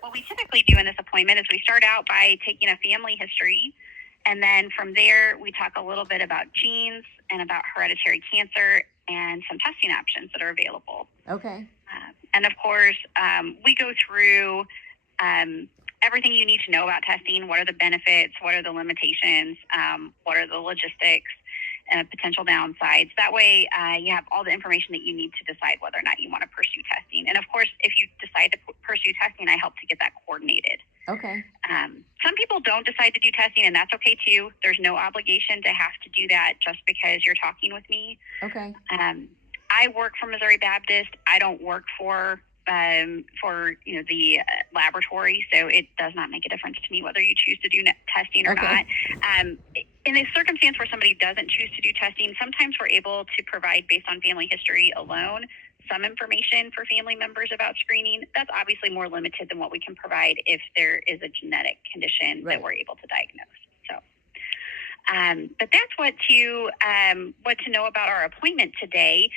what we typically do in this appointment is we start out by taking a family history, and then from there we talk a little bit about genes and about hereditary cancer and some testing options that are available. Okay. And of course, we go through everything you need to know about testing. What are the benefits? What are the limitations? What are the logistics and potential downsides? That way, you have all the information that you need to decide whether or not you want to pursue testing. And of course, if you decide to pursue testing, I help to get that coordinated. Okay. Some people don't decide to do testing, and that's okay too. There's no obligation to have to do that just because you're talking with me. Okay. I work for Missouri Baptist. I don't work for the laboratory, so it does not make a difference to me whether you choose to do testing or not. In a circumstance where somebody doesn't choose to do testing, sometimes we're able to provide, based on family history alone, some information for family members about screening. That's obviously more limited than what we can provide if there is a genetic condition that we're able to diagnose. So, but that's what to know about our appointment today.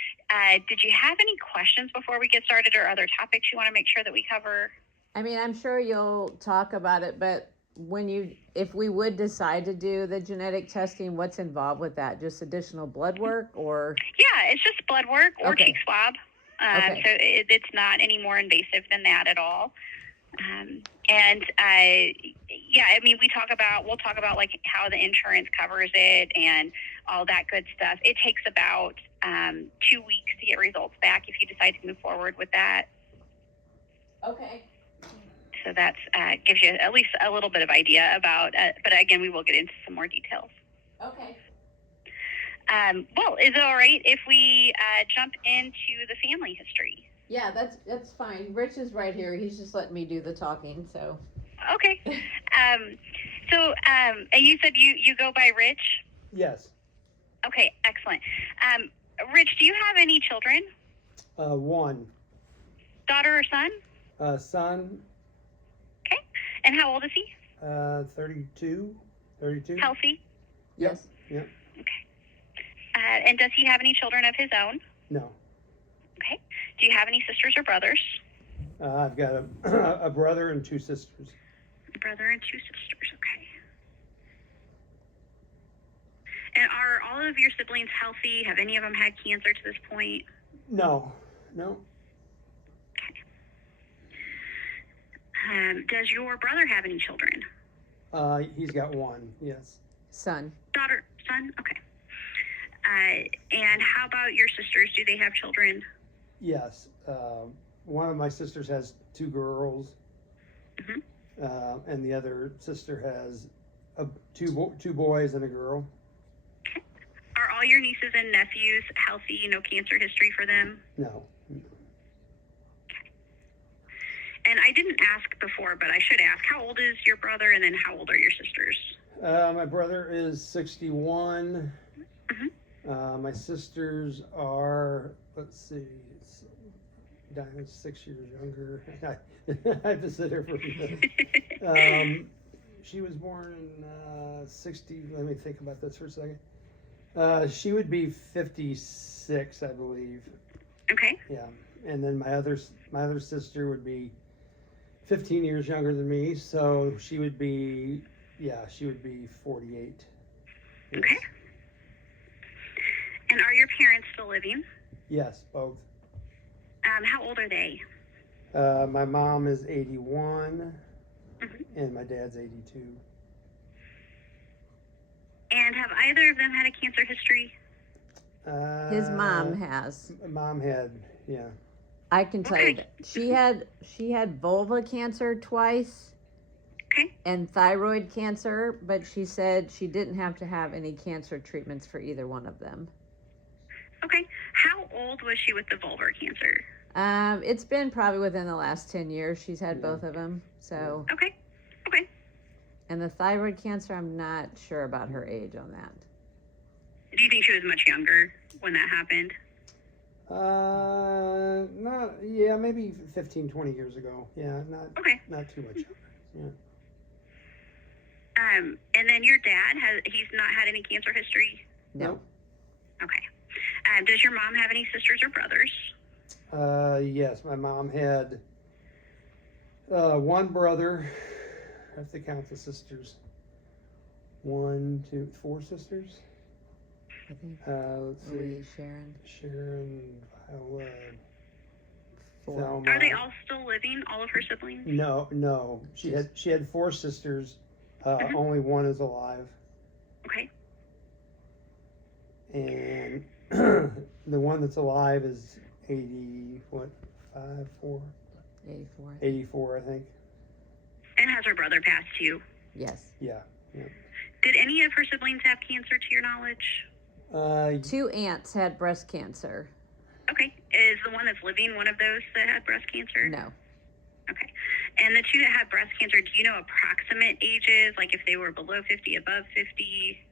Did you have any questions before we get started, or other topics you want to make sure that we cover? I mean, I'm sure you'll talk about it, but if we would decide to do the genetic testing, what's involved with that? Just additional blood work, or? Yeah, it's just blood work or cheek swab. So it's not any more invasive than that at all. We'll talk about like how the insurance covers it and all that good stuff. It takes about 2 weeks to get results back if you decide to move forward with that. Okay. So that's gives you at least a little bit of idea about, but again, we will get into some more details. Okay. Well, is it all right if we jump into the family history? Yeah, that's fine. Rich is right here. He's just letting me do the talking, so. Okay. And you said you go by Rich? Yes. Okay, excellent. Rich, do you have any children? One. Daughter or son? Son. Okay. And how old is he? 32. Healthy? Yes. Yep. Okay. And does he have any children of his own? No. Okay. Do you have any sisters or brothers? I've got a brother and two sisters. A brother and two sisters, okay. And are all of your siblings healthy? Have any of them had cancer to this point? No. Okay. Does your brother have any children? He's got one, yes. Son. Daughter, son? Okay. And how about your sisters? Do they have children? Yes. One of my sisters has two girls, and the other sister has two boys and a girl. Okay. Are all your nieces and nephews healthy? No cancer history for them? No. Okay. And I didn't ask before, but I should ask. How old is your brother, and then how old are your sisters? My brother is 61. My sisters are, let's see, Dinah's 6 years younger. I have to sit here for a minute. She was born in 60. Let me think about this for a second. She would be 56, I believe. Okay. Yeah, and then my other sister would be 15 years younger than me, so she would be 48. Yes. Okay. And are your parents still living? Yes, both. How old are they? My mom is 81, and my dad's 82. And have either of them had a cancer history? His mom has. Mom had, yeah. I can tell you that she had vulva cancer twice. Okay. And thyroid cancer, but she said she didn't have to have any cancer treatments for either one of them. Okay. How old was she with the vulvar cancer? It's been probably within the last 10 years. She's had both of them. So. Okay. And the thyroid cancer, I'm not sure about her age on that. Do you think she was much younger when that happened? Maybe 15, 20 years ago. Yeah, not too much younger. Yeah. And then your dad, he's not had any cancer history? No. Okay. Does your mom have any sisters or brothers? Yes, my mom had One brother. I have to count the sisters. 1, 2, 4 sisters. I think Let's see. Louise, Sharon, Sharon, Viola, 4. Thelma. Are they all still living? All of her siblings? No. She had 4 sisters. Mhm. Only one is alive, Okay. and the one that's alive is 80. What? 5, 4, 84. 84, I think. And has her brother passed too? Yes. Yeah. Did any of her siblings have cancer to your knowledge? 2 aunts had breast cancer. Okay. Is the one that's living one of those that had breast cancer? No. Okay. And the 2 that had breast cancer, do you know approximate ages? Like if they were below 50, above 50?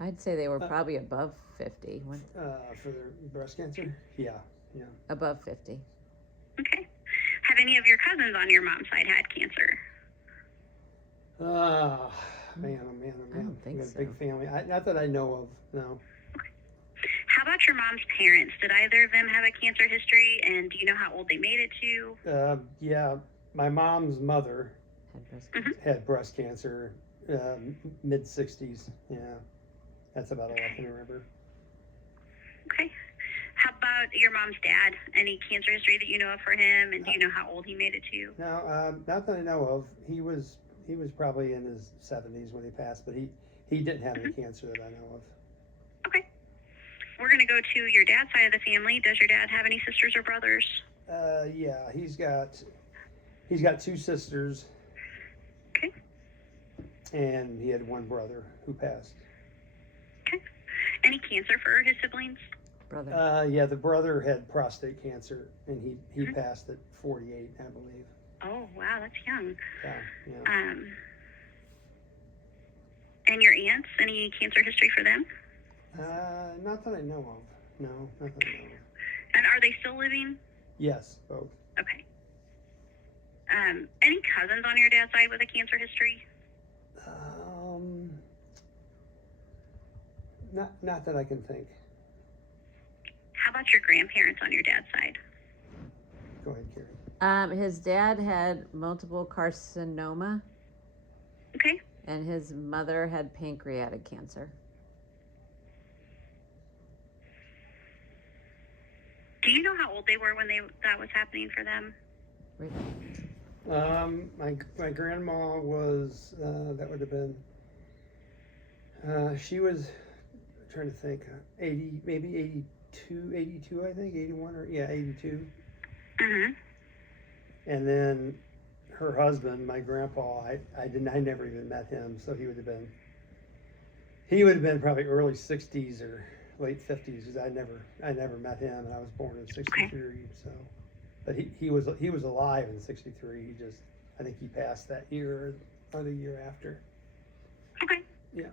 I'd say they were probably above 50. For their breast cancer? Yeah. Above 50. Okay. Have any of your cousins on your mom's side had cancer? Man. I don't think We got so. a big family. Not that I know of, no. How about your mom's parents? Did either of them have a cancer history? And do you know how old they made it to? Yeah, my mom's mother Had breast Mhm. cancer. had breast cancer, mid-60s. Yeah, that's about all I can remember. Okay. How about your mom's dad? Any cancer history that you know of for him? And do you know how old he made it to? No, not that I know of. He was probably in his 70s when he passed, but he didn't have any cancer that I know of. Okay. We're going to go to your dad's side of the family. Does your dad have any sisters or brothers? Yeah, he's got 2 sisters. Okay. And he had 1 brother who passed. Okay. Any cancer for his siblings? Brother. Yeah, the brother had prostate cancer, and he passed at 48, I believe. Oh, wow, that's young. Yeah. And your aunts, any cancer history for them? Not that I know of. No, not that I know of. And are they still living? Yes, both. Okay. Any cousins on your dad's side with a cancer history? Not that I can think. How about your grandparents on your dad's side? Go ahead, Carrie. His dad had multiple carcinoma, Okay. and his mother had pancreatic cancer. Do you know how old they were when that was happening for them? My grandma was that would have been she was trying to think 80, maybe 82 I think, 81 or 82. Mm-hmm. And then her husband, my grandpa, I never even met him, so he would have been probably early 60s or late 50s. I never met him, and I was born in 63. So, but he was alive in 63. I think he passed that year or the year after. Okay. Yeah.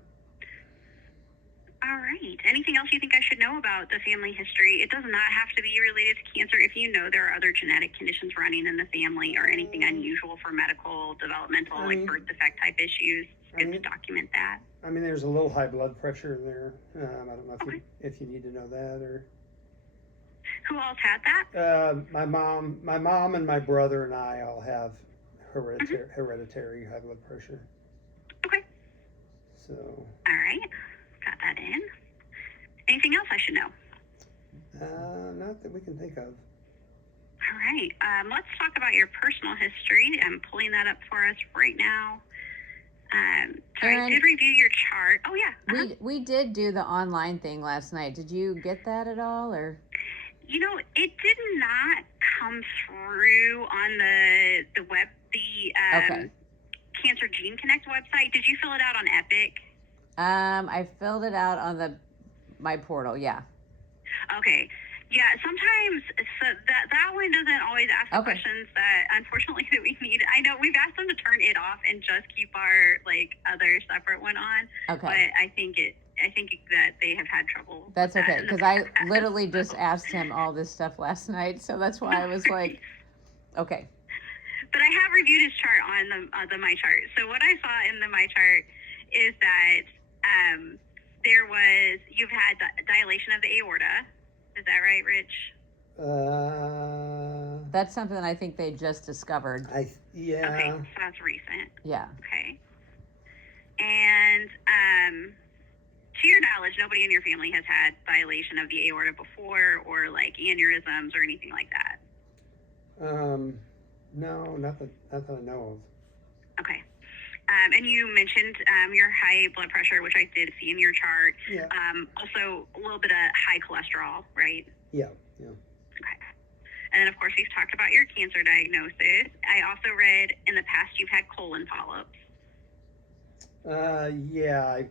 All right. Anything else you think I should know about the family history? It does not have to be related to cancer. If you know there are other genetic conditions running in the family or anything unusual for medical, developmental, like birth defect type issues, it's good to document that. I mean, there's a little high blood pressure in there. I don't know if you need to know that or. Who else had that? My mom, and my brother and I all have hereditary high blood pressure. Okay. So. All right. Got that in. Anything else I should know? Not that we can think of. All right. Let's talk about your personal history. I'm pulling that up for us right now. So I did review your chart. Oh, yeah. We did do the online thing last night. Did you get that at all, or? You know, it did not come through on the web, the Cancer Gene Connect website. Did you fill it out on Epic? I filled it out on my portal. Yeah. Okay. Yeah, sometimes that one doesn't always ask the questions that unfortunately that we need. I know we've asked them to turn it off and just keep our other separate one on. Okay. But I think that they have had trouble. That's with that okay, because I literally just asked him all this stuff last night, so that's why I was like, okay. But I have reviewed his chart on the My Chart. So what I saw in the My Chart is that you've had dilation of the aorta. Is that right, Rich? That's something that I think they just discovered. Yeah. Okay, so that's recent. Yeah. Okay. And to your knowledge, nobody in your family has had dilation of the aorta before, or like aneurysms or anything like that. No, not that I know Okay. And you mentioned your high blood pressure, which I did see in your chart. of. Yeah. Also, a little bit of high cholesterol, right? Yeah. Okay. And then, of course, we've talked about your cancer diagnosis. I also read in the past you've had colon polyps. Yeah.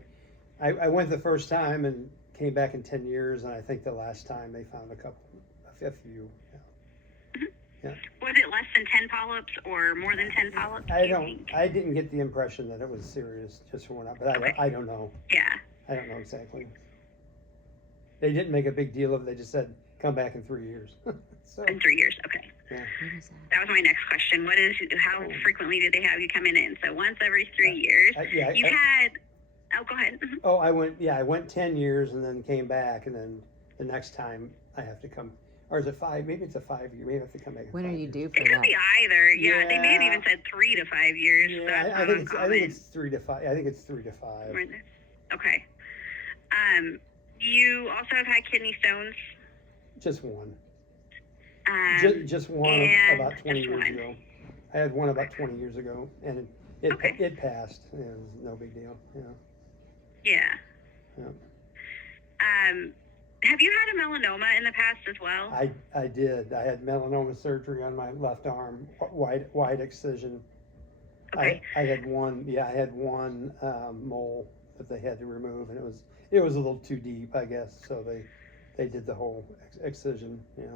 I went the first time and came back in 10 years, and I think the last time they found a few. Yeah. Was it less than 10 polyps or more than 10 polyps? do you think? I didn't get the impression that it was serious just from when but Okay. I don't know. Yeah. I don't know exactly. They didn't make a big deal of it. They just said, come back in 3 years. So, In 3 years. Okay. yeah. What is that? That was my next question. How frequently did they have you come in? So once every 3 years. You've had. Oh, go ahead. Mhm. Oh, I went 10 years and then came back, and then the next time I have to come, or is it 5? Maybe it's a 5 year. Maybe I have to come back. in When are 5 you years. due It for could that? be either. Yeah, they may have Yeah. even said 3 to 5 years. So that's Yeah, not I think uncommon. it's 3 to 5. I think it's 3 to 5. Okay. You also have had kidney stones. Just one. Just Um, one and about 20 just years one. ago. I had one about 20 years ago, and Okay. it passed. It was no big deal. yeah. Yeah. Have you had a melanoma in the past as well? I did. I had melanoma surgery on my left arm, wide excision. Okay. I had one. Yeah, I had one mole that they had to remove, and it was a little too deep, I guess. So they did the whole excision. Yeah.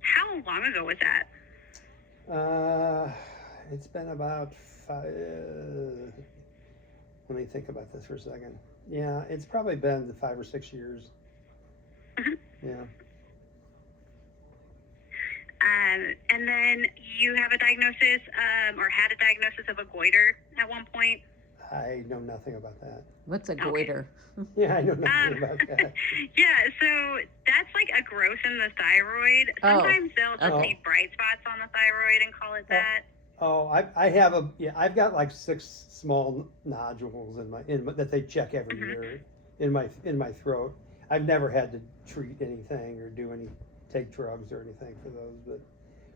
How long ago was that? It's been about 5. Let me think about this for a second. Yeah, it's probably been 5 or 6 years. Mhm. Yeah. And then you have a diagnosis, or had a diagnosis of a goiter at one point. I know nothing about that. What's a Okay. goiter? Yeah, I know nothing about that. Yeah, so that's like a growth in the thyroid. Oh, Sometimes they'll just okay. see bright spots on the thyroid and call it that. Oh, I've got like 6 small nodules that they check every Mhm. year in my throat. I've never had to treat anything or take drugs or anything for those,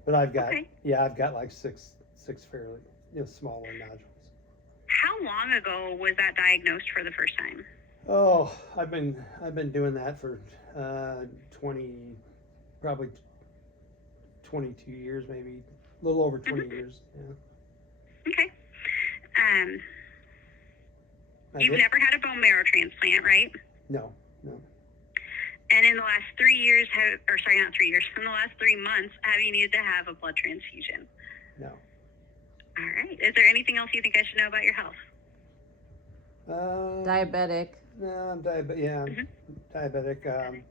but I've got Okay. I've got like six fairly smaller nodules. How long ago was that diagnosed for the first time? Oh, I've been doing that for probably 22 years, maybe a little over 20 years. Yeah. Okay. I You've did- never had a bone marrow transplant, right? No. And in the last 3 years, not 3 years, in the last 3 months, have you needed to have a blood transfusion? No. All right. Is there anything else you think I should know about your health? Diabetic. No, I'm diabetic. Yeah, Mhm. diabetic.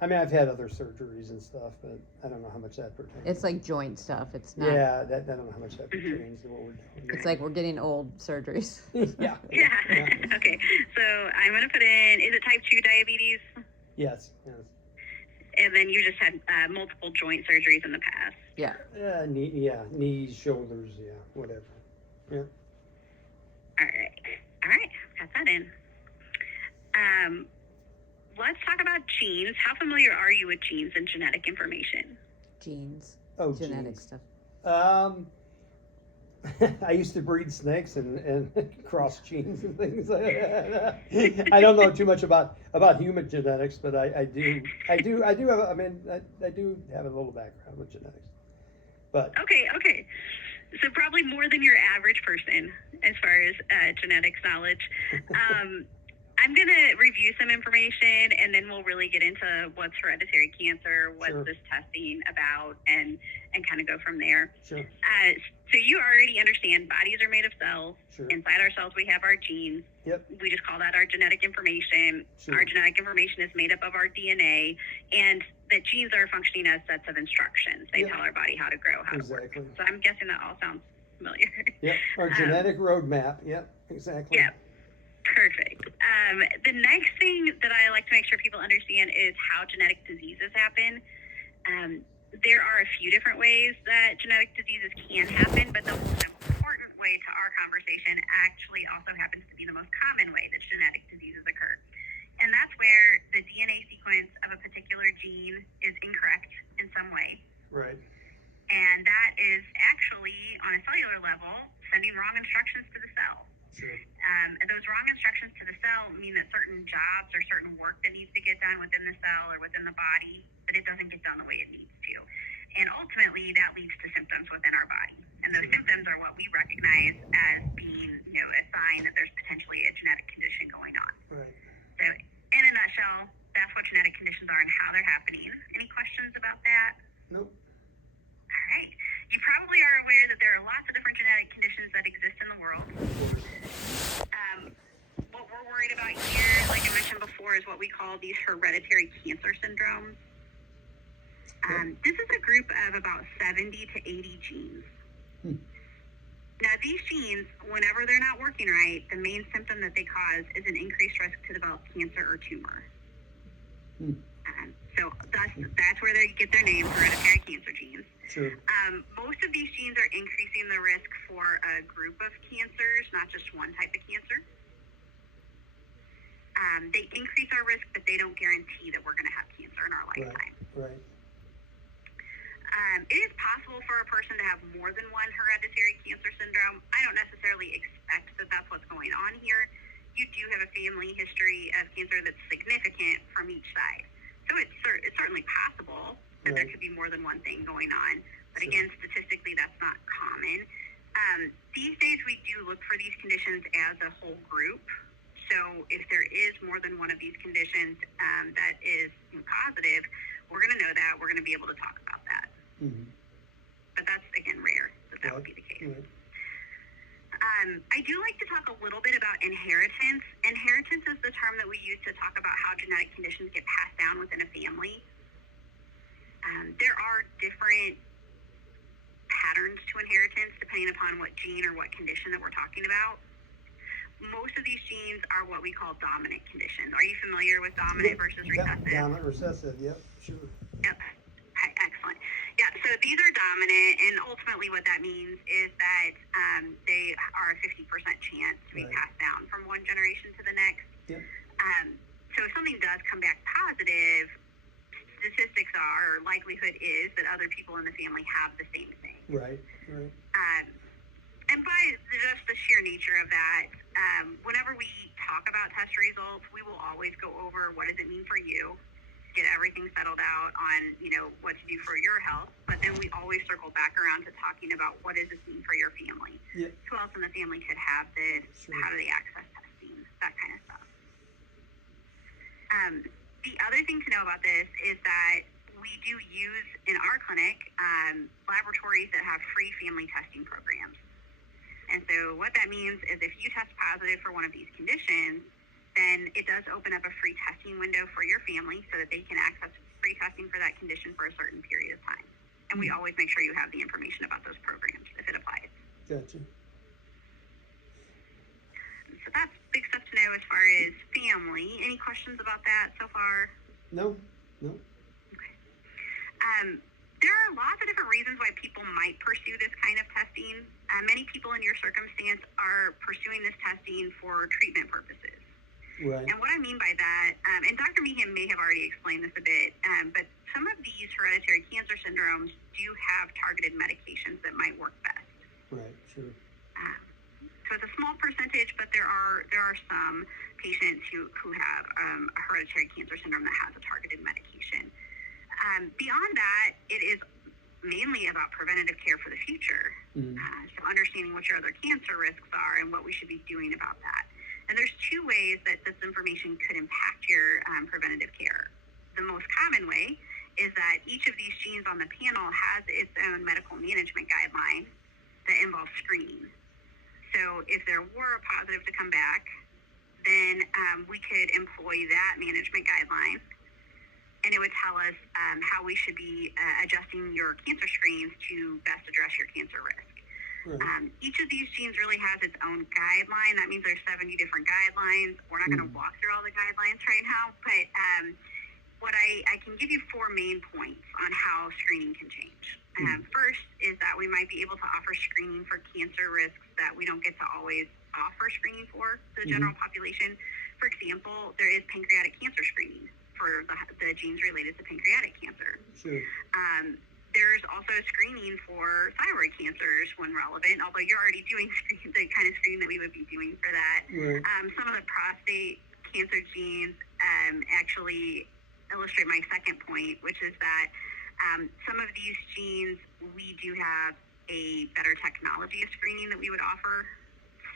I mean, I've had other surgeries and stuff, but I don't know how much that pertains. It's like joint stuff. It's not. Yeah, I don't know how much that Mhm. pertains to what we're doing. It's like we're getting old surgeries. yeah. Yeah. Yeah. Okay. So I'm going to put in, is it type 2 diabetes? Yes. And then you just had multiple joint surgeries in the past. Yeah. Knees, shoulders, whatever. All right. All right. Got that in. Let's talk about genes. How familiar are you with genes and genetic information? Genes. Oh, Genetic genes. stuff. I used to breed snakes and cross genes and things like that. I don't know too much about human genetics, but I do have I do have a little background with genetics. But Okay. So probably more than your average person as far as genetics knowledge. I'm going to review some information, and then we'll really get into what's hereditary cancer, what's Sure. this testing about, and kind of go from there. sure, So you already understand bodies are made of cells. sure. Inside our cells, we have our genes. Yep. We just call that our genetic information. Sure. Our genetic information is made up of our DNA, and the genes are functioning as sets of instructions. They Yep. tell our body how to grow, how to work. Exactly. So I'm guessing that all sounds familiar. Yep. Our genetic roadmap. Yep. Exactly. Yeah. Perfect. The next thing that I like to make sure people understand is how genetic diseases happen. there are a few different ways that genetic diseases can happen, but the most important way to our conversation actually also happens to be the most common way that genetic diseases occur. And that's where the DNA sequence of a particular gene is incorrect in some way. Right. And that is actually, on a cellular level, sending wrong instructions to the cell. Sure. And those wrong instructions to the cell mean that certain jobs or certain work that needs to get done within the cell or within the body, that it doesn't get done the way it needs to. And ultimately, that leads to symptoms within our body. And those symptoms are what we recognize as being, a sign that there's potentially a genetic condition going on. Right. So, in a nutshell, that's what genetic conditions are and how they're happening. Any questions about that? Nope. All right. You probably are aware that there are lots of different genetic conditions that exist in the world. What we're worried about here, like I mentioned before, is what we call these hereditary cancer syndromes. This is a group of about 70 to 80 genes. Now, these genes, whenever they're not working right, the main symptom that they cause is an increased risk to develop cancer or tumor. So that's where they get their name, hereditary cancer genes. Sure. Most of these genes are increasing the risk for a group of cancers, not just one type of cancer. They increase our risk, but they don't guarantee that we're going to have cancer in our lifetime. Right. It is possible for a person to have more than one hereditary cancer syndrome. I don't necessarily expect that that's what's going on here. You do have a family history of cancer that's significant from each side. So it's certainly possible that there could be more than one thing going on. But again, statistically, that's not common. These days, we do look for these conditions as a whole group. So if there is more than one of these conditions that is positive, we're going to know that. We're going to be able to talk about that. But that's, again, rare that would be the case. I do like to talk a little bit about inheritance. Inheritance is the term that we use to talk about how genetic conditions get passed down within a family. There are different patterns to inheritance depending upon what gene or what condition that we're talking about. Most of these genes are what we call dominant conditions. Are you familiar with dominant versus recessive? Dominant, recessive, yep, sure. Yep. Excellent. Yeah, so these are dominant, and ultimately what that means is that they are a 50% chance to be passed down from one generation to the next. Yep. So if something does come back positive, statistics are, or likelihood is, that other people in the family have the same thing. Right. And by just the sheer nature of that, whenever we talk about test results, we will always go over what does it mean for you, get everything settled out on, what to do for your health. But then we always circle back around to talking about what does this mean for your family? Yep. Who else in the family could have this? Sure. How do they access testing? That kind of stuff. The other thing to know about this is that we do use in our clinic laboratories that have free family testing programs. And so what that means is if you test positive for one of these conditions, then it does open up a free testing window for your family so that they can access free testing for that condition for a certain period of time. And we always make sure you have the information about those programs if it applies. Gotcha. So that's big stuff to know as far as family. Any questions about that so far? No. Okay. There are lots of different reasons why people might pursue this kind of testing. Many people in your circumstance are pursuing this testing for treatment purposes. Right. And what I mean by that, and Dr. Meehan may have already explained this a bit, but some of these hereditary cancer syndromes do have targeted medications that might work best. Right, sure. So it's a small percentage, but there are some patients who have a hereditary cancer syndrome that has a targeted medication. Beyond that, it is mainly about preventative care for the future. So understanding what your other cancer risks are and what we should be doing about that. And there's two ways that this information could impact your preventative care. The most common way is that each of these genes on the panel has its own medical management guideline that involves screening. So if there were a positive to come back, then we could employ that management guideline, and it would tell us how we should be adjusting your cancer screens to best address your cancer risk. Right. Each of these genes really has its own guideline. That means there's 70 different guidelines. We're not going to walk through all the guidelines right now, but what I can give you 4 main points on how screening can change. First is that we might be able to offer screening for cancer risks that we don't get to always offer screening for the general population. For example, there is pancreatic cancer screening for the genes related to pancreatic cancer. Sure. There's also screening for thyroid cancers when relevant, although you're already doing the kind of screening that we would be doing for that. Right. Some of the prostate cancer genes actually illustrate my second point, which is that some of these genes, we do have a better technology of screening that we would offer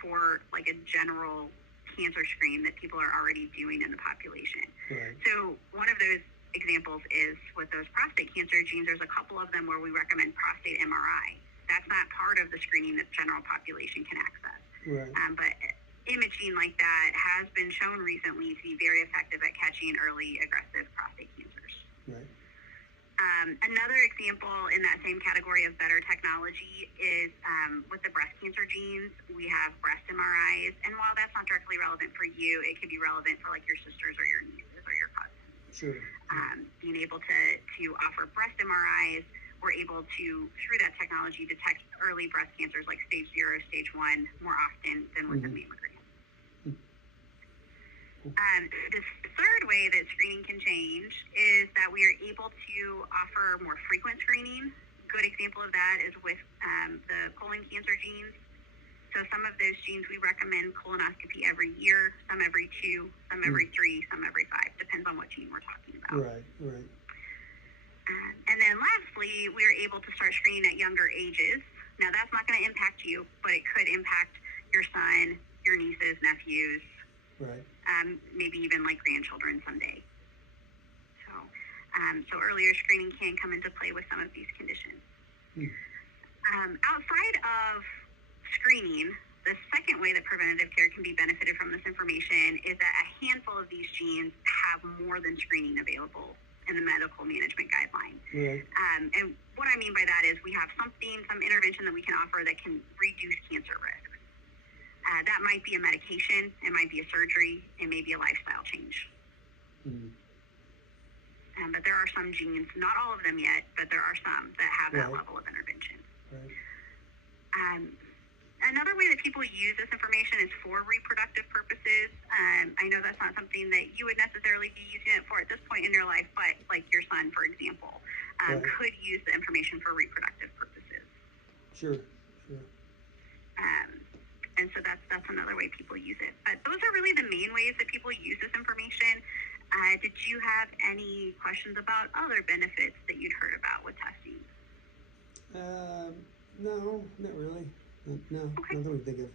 for like a general cancer screen that people are already doing in the population. Right. So one of those examples is with those prostate cancer genes, there's a couple of them where we recommend prostate MRI. That's not part of the screening that the general population can access. Right. But imaging like that has been shown recently to be very effective at catching early aggressive prostate cancers. Right. Another example in that same category of better technology is with the breast cancer genes, we have breast MRIs. And while that's not directly relevant for you, it could be relevant for like your sisters or your nieces or your cousins. Sure. Being able to offer breast MRIs, we're able to, through that technology, detect early breast cancers like stage 0, stage 1 more often than with the mammogram. The third way that screening can change is that we are able to offer more frequent screening. Good example of that is with the colon cancer genes. So some of those genes we recommend colonoscopy every year, some every 2, some every 3, some every 5. Depends on what gene we're talking about. Right. Right. And then lastly, we are able to start screening at younger ages. Now that's not going to impact you, but it could impact your son, your nieces, nephews, Right. maybe even like grandchildren someday. So earlier screening can come into play with some of these conditions. Outside of screening, the second way that preventative care can be benefited from this information is that a handful of these genes have more than screening available in the medical management guidelines. Right. And what I mean by that is we have some intervention that we can offer that can reduce cancer risks. That might be a medication, it might be a surgery, it may be a lifestyle change. But there are some genes, not all of them yet, but there are some that have that level of intervention. Right. Another way that people use this information is for reproductive purposes. I know that's not something that you would necessarily be using it for at this point in your life, but like your son, for example, could use the information for reproductive purposes. Sure. Sure. And so that's another way people use it. But those are really the main ways that people use this information. Did you have any questions about other benefits that you'd heard about with testing? No, not really. No, Okay. nothing we think of.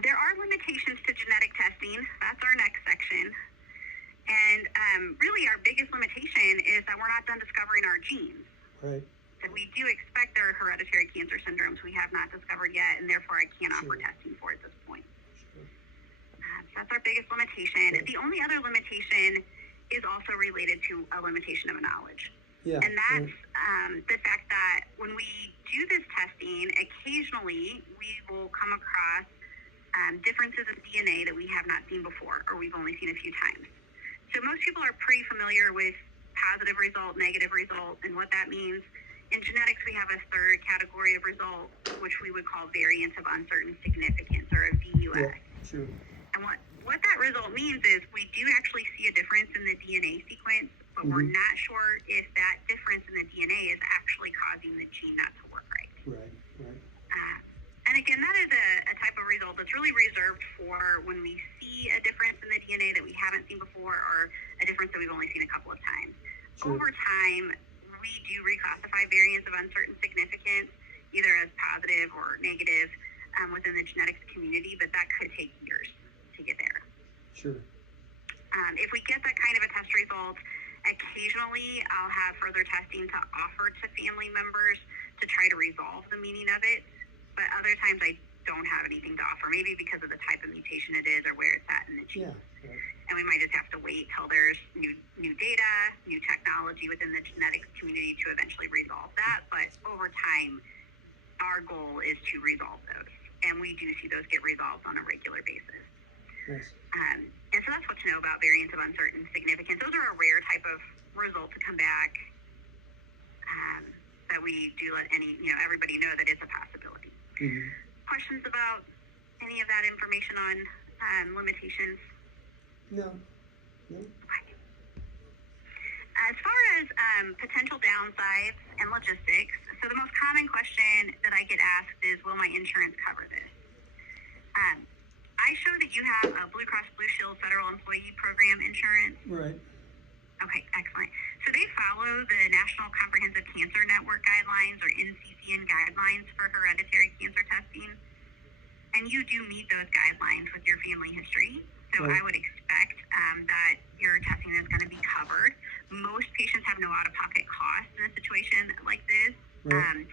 There are limitations to genetic testing. That's our next section. And really our biggest limitation is that we're not done discovering our genes. Right. That we do expect there are hereditary cancer syndromes we have not discovered yet, and therefore I can't offer testing for at this point. Sure. So that's our biggest limitation. Right. The only other limitation is also related to a limitation of knowledge. Yeah. And that's the fact that when we do this testing, occasionally we will come across differences in DNA that we have not seen before, or we've only seen a few times. So most people are pretty familiar with positive result, negative result, and what that means. In genetics, we have a third category of result, which we would call variants of uncertain significance, or a VUS. Yeah, sure. And what that result means is we do actually see a difference in the DNA sequence, but we're not sure if that difference in the DNA is actually causing the gene not to work right. Right. Right. And again, that is a type of result that's really reserved for when we see a difference in the DNA that we haven't seen before, or a difference that we've only seen a couple of times. Sure. Over time, we do reclassify variants of uncertain significance, either as positive or negative within the genetics community, but that could take years to get there. Sure. If we get that kind of a test result, occasionally I'll have further testing to offer to family members to try to resolve the meaning of it, but other times I don't have anything to offer, maybe because of the type of mutation it is or where it's at in the gene. Yeah. Right. And we might just have to wait till there's new data, new technology within the genetics community to eventually resolve that. But over time, our goal is to resolve those. And we do see those get resolved on a regular basis. Nice. And so that's what to know about variants of uncertain significance. Those are a rare type of result to come back, that we do let everybody know that it's a possibility. Mm-hmm. Questions about any of that information on limitations? No. Okay. As far as potential downsides and logistics, so the most common question that I get asked is, will my insurance cover this? I show that you have a Blue Cross Blue Shield Federal Employee Program insurance. Right. Okay, excellent. So they follow the National Comprehensive Cancer Network guidelines, or NCCN guidelines, for hereditary cancer testing. And you do meet those guidelines with your family history. So Right. I would expect that your testing is going to be covered. Most patients have no out-of-pocket costs in a situation like this. Right.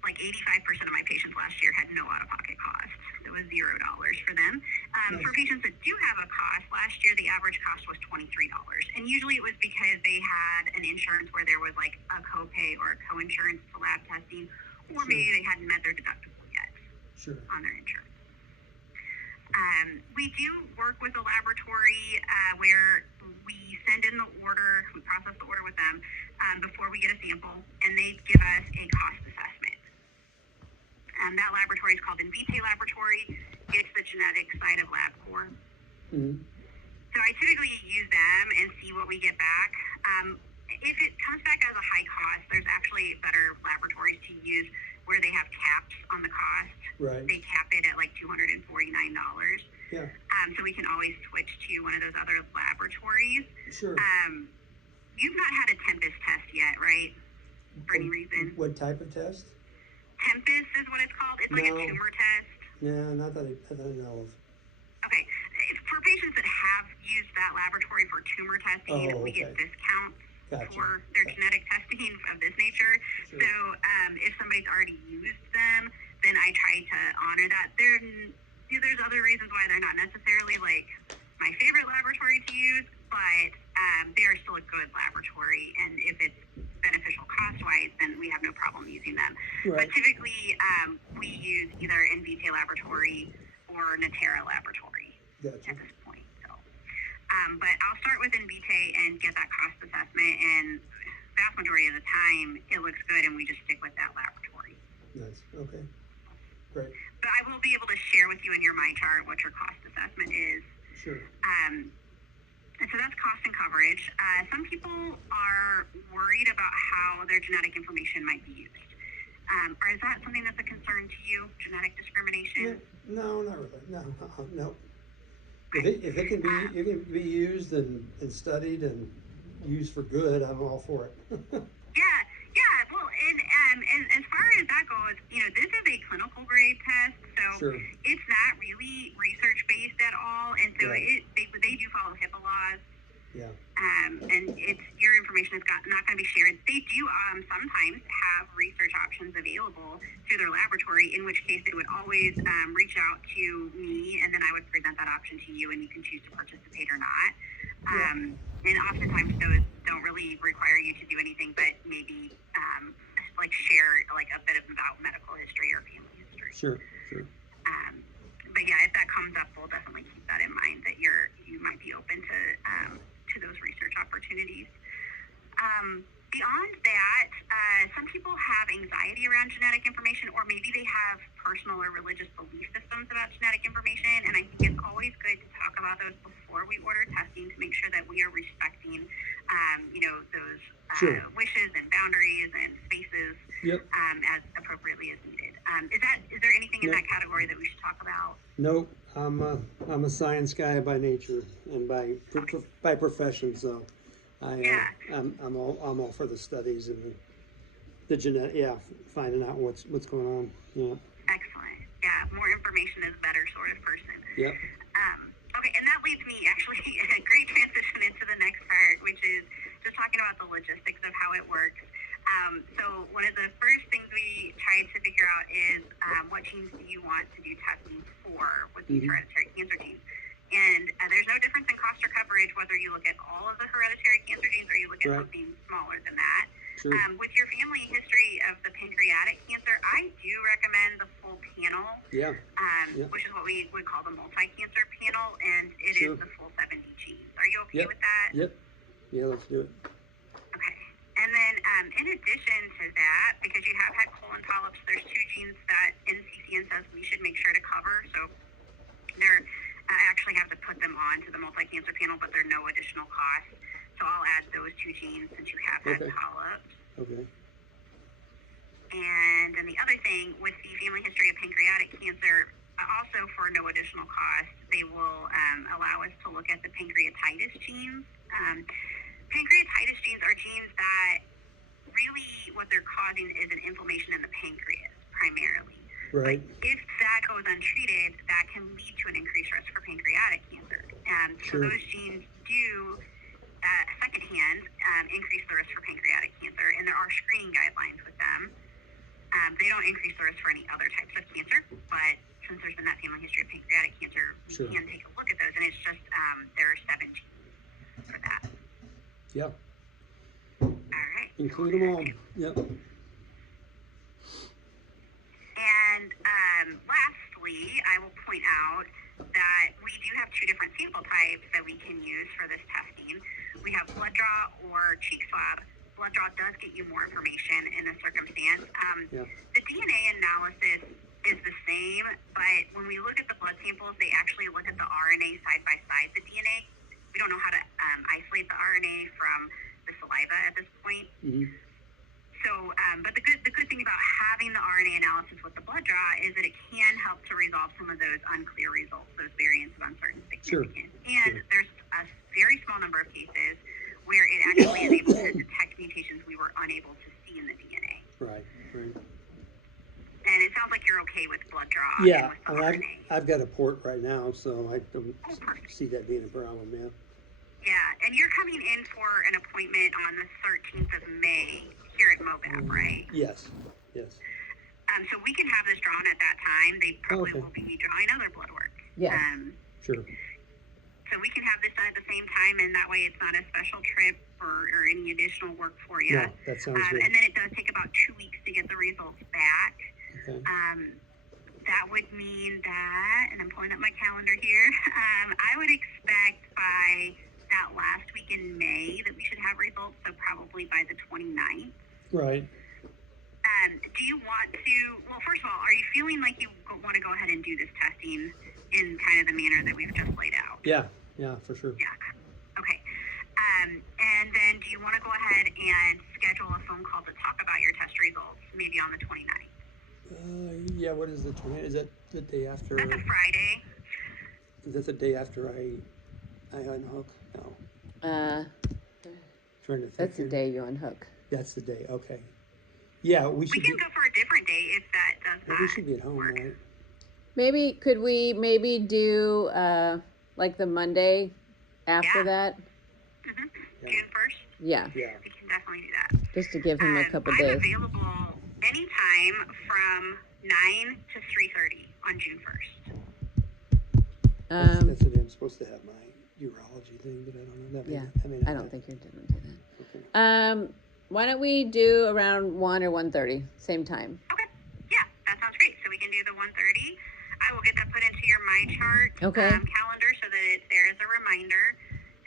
Like 85% of my patients last year had no out-of-pocket costs. It was $0 for them. Nice. For patients that do have a cost, last year the average cost was $23. And usually it was because they had an insurance where there was like a copay or a co-insurance for lab testing, or Sure. maybe they hadn't met their deductible yet Sure. on their insurance. We do work with a laboratory where we send in the order, we process the order with them before we get a sample, and they give us a cost assessment. That laboratory is called Invitae Laboratory. It's the genetic side of LabCorp. Mm-hmm. So I typically use them and see what we get back. If it comes back as a high cost, there's actually better laboratories to use where they have caps on the cost. Right. They cap it at like $249. Yeah. So we can always switch to one of those other laboratories. Sure. You've not had a Tempus test yet, right? For any reason? What type of test? Tempus is what it's called. It's like No. a tumor test. Yeah, not that I know of. Okay. For patients that have used that laboratory for tumor testing, Oh, we get okay. discounts Gotcha. for their genetic testing of this nature. Sure. So if somebody's already used them, then I try to honor that. There's other reasons why they're not necessarily like my favorite laboratory to use, but they are still a good laboratory, and if it's beneficial cost-wise, then we have no problem using them. Right. But typically, we use either Invitae Laboratory or Natera Laboratory Gotcha. at this point. So, but I'll start with Invitae and get that cost assessment, and vast majority of the time, it looks good, and we just stick with that laboratory. Nice. Okay. Great. But I will be able to share with you in your MyChart what your cost assessment is. Sure. And so that's cost and coverage. Some people are worried about how their genetic information might be used. Or is that something that's a concern to you, genetic discrimination? No, not really. No. If it can be used and studied and used for good, I'm all for it. Yeah. Well, and as far as that goes, this is a clinical grade test, so Sure. it's not really research based at all, and so Right. they do follow HIPAA laws. Yeah. And your information is not going to be shared. They do sometimes have research options available through their laboratory, in which case they would always reach out to me, and then I would present that option to you, and you can choose to participate or not. And oftentimes those don't really require you to do anything but maybe like share like a bit about medical history or family history. Sure. But yeah, if that comes up, we'll definitely keep that in mind, that you might be open to those research opportunities. Beyond that, some people have anxiety around genetic information, or maybe they have personal or religious belief systems about genetic information, and I think it's always good to talk about those before we order testing to make sure that we are respecting, those Sure. wishes and boundaries and spaces Yep. as appropriately as needed. Is there anything in Yep. that category that we should talk about? Nope. I'm a science guy by nature and by profession, so I'm all for the studies and the genetic. Yeah, finding out what's going on. Yeah. Excellent. Yeah, more information is better sort of person. Yep. Okay, and that leads me actually a great transition into the next part, which is just talking about the logistics of how it works. So one of the first things we tried to figure out is what genes do you want to do testing for with these hereditary cancer genes. And there's no difference in cost or coverage whether you look at all of the hereditary cancer genes or you look at something smaller than that. Sure. With your family history of the pancreatic cancer, I do recommend the full panel Yeah. Yeah. which is what we would call the multi-cancer panel, and it Sure. is the full 70 genes. Are you okay Yep. with that? Yep. Yeah, let's do it. Okay. And then in addition to that, because you have had colon polyps, there's 2 genes that NCCN says we should make sure to cover. So I actually have to put them on to the multi-cancer panel, but they're no additional cost. So I'll add those 2 genes since you have had Okay. polyps. Okay. And then the other thing, with the family history of pancreatic cancer, also for no additional cost, they will allow us to look at the pancreatitis genes. Pancreatitis genes are genes that really what they're causing is an inflammation in the pancreas primarily. Right. But if that goes untreated, that can lead to an increased risk for pancreatic cancer. So Sure. those genes do, secondhand, increase the risk for pancreatic cancer, and there are screening guidelines with them. They don't increase the risk for any other types of cancer, but since there's been that family history of pancreatic cancer, we Sure. can take a look at those, and it's just there are 7 genes for that. Yep. All right. Include them all. Yep. And lastly, I will point out that we do have 2 different sample types that we can use for this testing. We have blood draw or cheek swab. Blood draw does get you more information in this circumstance. Yeah. The DNA analysis is the same, but when we look at the blood samples, they actually look at the RNA side by side the DNA. We don't know how to isolate the RNA from the saliva at this point. Mm-hmm. So, but the good thing about having the RNA analysis with the blood draw is that it can help to resolve some of those unclear results, those variants of uncertain significance. Sure. And Sure. there's a very small number of cases where it actually is able to detect mutations we were unable to see in the DNA. Right. Right. And it sounds like you're okay with blood draw Yeah, and with the and RNA. I've got a port right now, so I don't Oh, perfect. see that being a problem, man. Yeah, and you're coming in for an appointment on the 13th of May here at MOVAB, right? Yes. Yes. So we can have this drawn at that time. They probably Okay. will be drawing other blood work. Yes. Sure. So we can have this done at the same time, and that way it's not a special trip or any additional work for you. No, that sounds good. And then it does take about 2 weeks to get the results back. Okay. That would mean that, and I'm pulling up my calendar here, I would expect by that last week in May that we should have results, so probably by the 29th. Right. Do you want to, well, first of all, are you feeling like you want to go ahead and do this testing in kind of the manner that we've just laid out? Yeah. Yeah, for sure. Yeah. Okay. And then do you want to go ahead and schedule a phone call to talk about your test results, maybe on the 29th? Yeah. What is the 20? Is that the day after? That's a Friday. Is that the day after I unhook? No. Trying to think. That's the here. day you unhook. That's the day. Okay. Yeah, we We should can be. go for a different day if that does Well, not we should be at home, work. right? Maybe could we maybe do like the Monday after Yeah. that? Mm-hmm. Yeah. June 1st? Yeah, Yeah. We can definitely do that. just to give him a couple I'm days. available anytime from 9 to 3:30 on June 1st. That's the day I'm supposed to have my urology thing, but I don't know. That may, Yeah, that may I not don't happen. think you're doing that. Okay. Why don't we do around 1 or 1:30, same time? Okay. Yeah, that sounds great. So we can do the 1:30. I will get that put into your MyChart Okay. calendar so that it's there as a reminder.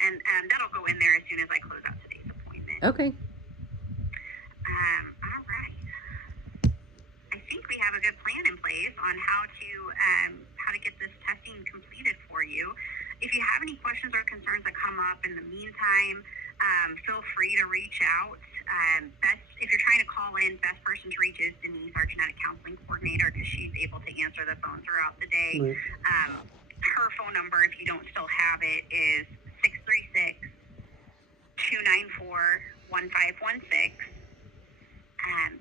And that'll go in there as soon as I close out today's appointment. Okay. All right. I think we have a good plan in place on how to get this testing completed for you. If you have any questions or concerns that come up in the meantime, feel free to reach out. If you're trying to call in, best person to reach is Denise, our genetic counseling coordinator, because she's able to answer the phone throughout the day. Right. Her phone number, if you don't still have it, is 636-294-1516.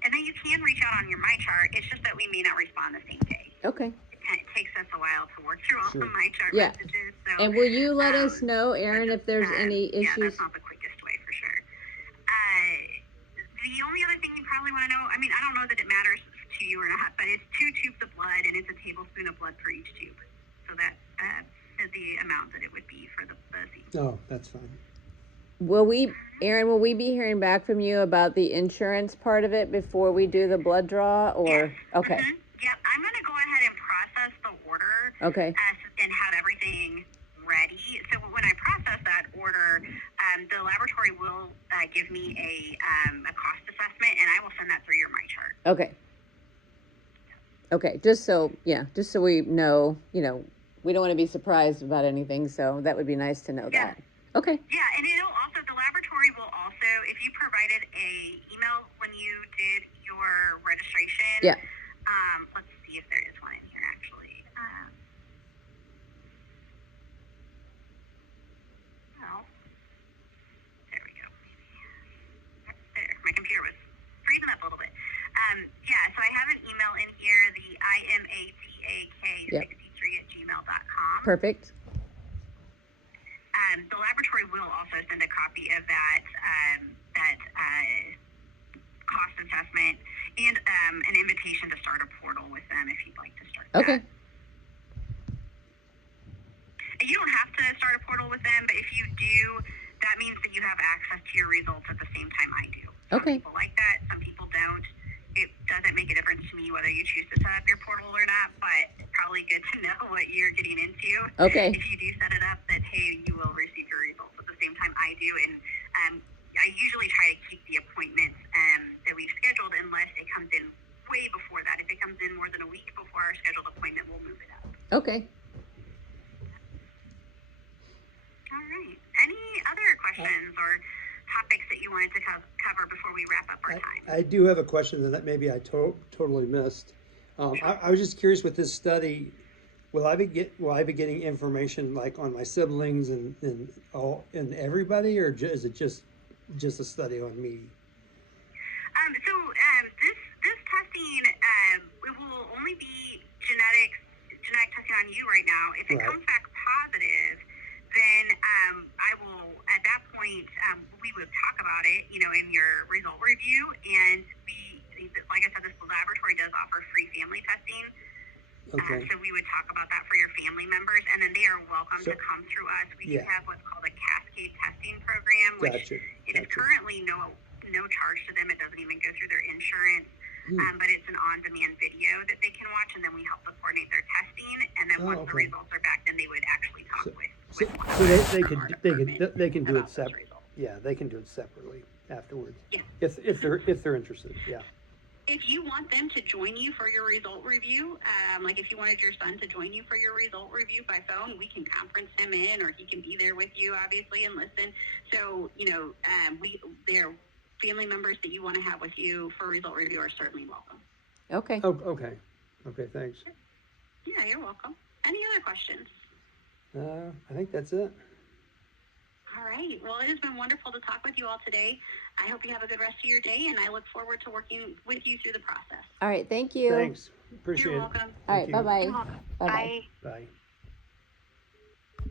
And then you can reach out on your MyChart. It's just that we may not respond the same day. Okay. It takes us a while to work through all Sure. the MyChart Yeah. messages. So, And will you let us know, Erin, if there's any yeah, issues? that's not the quickest way for sure. The only other thing you probably want to know, I mean, I don't know that it matters to you or not, but it's 2 tubes of blood, and it's a tablespoon of blood per each tube. So that is the amount that it would be for the sample. Oh, that's fine. Erin, will we be hearing back from you about the insurance part of it before we do the blood draw, or? Yes. Okay. Yep, I'm going to go ahead and process Okay. And have everything ready. So when I process that order, the laboratory will give me a cost assessment, and I will send that through your MyChart. Okay. Okay, just so we know, we don't want to be surprised about anything, so that would be nice to know that. Okay. Yeah, and it'll also, the laboratory will also, if you provided a email when you did your registration. Yeah. Let's see if there is one in here actually. Well, there we go. There, my computer was freezing up a little bit. Yeah, so I have an email in here, the imatak63@gmail.com. Perfect. The laboratory will also send a copy of that cost assessment and an invitation to start a portal with them if you'd like to start. Okay. That. You don't have to start a portal with them, but if you do, that means that you have access to your results at the same time I do. Some Okay. people like that, some people don't. It doesn't make a difference to me whether you choose to set up your portal or not, but it's probably good to know what you're getting into. Okay. If you do set it up, that, hey, you will receive your results at the same time I do. And I usually try to keep the appointments that we've scheduled unless it comes in way before that. If it comes in more than a week before our scheduled appointment, we'll move it up. Okay. All right. Any other questions or topics that you wanted to cover before we wrap up our time? I do have a question that maybe I totally missed. I was just curious with this study, will I be getting information like on my siblings and everybody, or is it just a study on me? This testing, it will only be genetic testing on you right now. If it Right. comes back positive, then I will, at that point, we would talk about it, in your result review. And like I said, this laboratory does offer free family testing. Okay. So we would talk about that for your family members, and then they are welcome to come through us. We do have what's called a cascade testing program, which it is currently no charge to them. It doesn't even go through their insurance. But it's an on-demand video that they can watch, and then we help them coordinate their testing. And then once the results are back, then they would actually talk with they can do it separately. Yeah, they can do it separately afterwards. Yeah. If they're interested. Yeah. If you want them to join you for your result review, like if you wanted your son to join you for your result review by phone, we can conference him in, or he can be there with you, obviously, and listen. So, they're family members that you want to have with you for result review are certainly welcome. Okay. Oh, okay. Okay, thanks. Yeah, you're welcome. Any other questions? I think that's it. All right. Well, it has been wonderful to talk with you all today. I hope you have a good rest of your day, and I look forward to working with you through the process. All right. Thank you. Thanks. Appreciate You're it. welcome. All right. Thank you. Bye-bye. You're welcome. Bye-bye. Bye. Bye.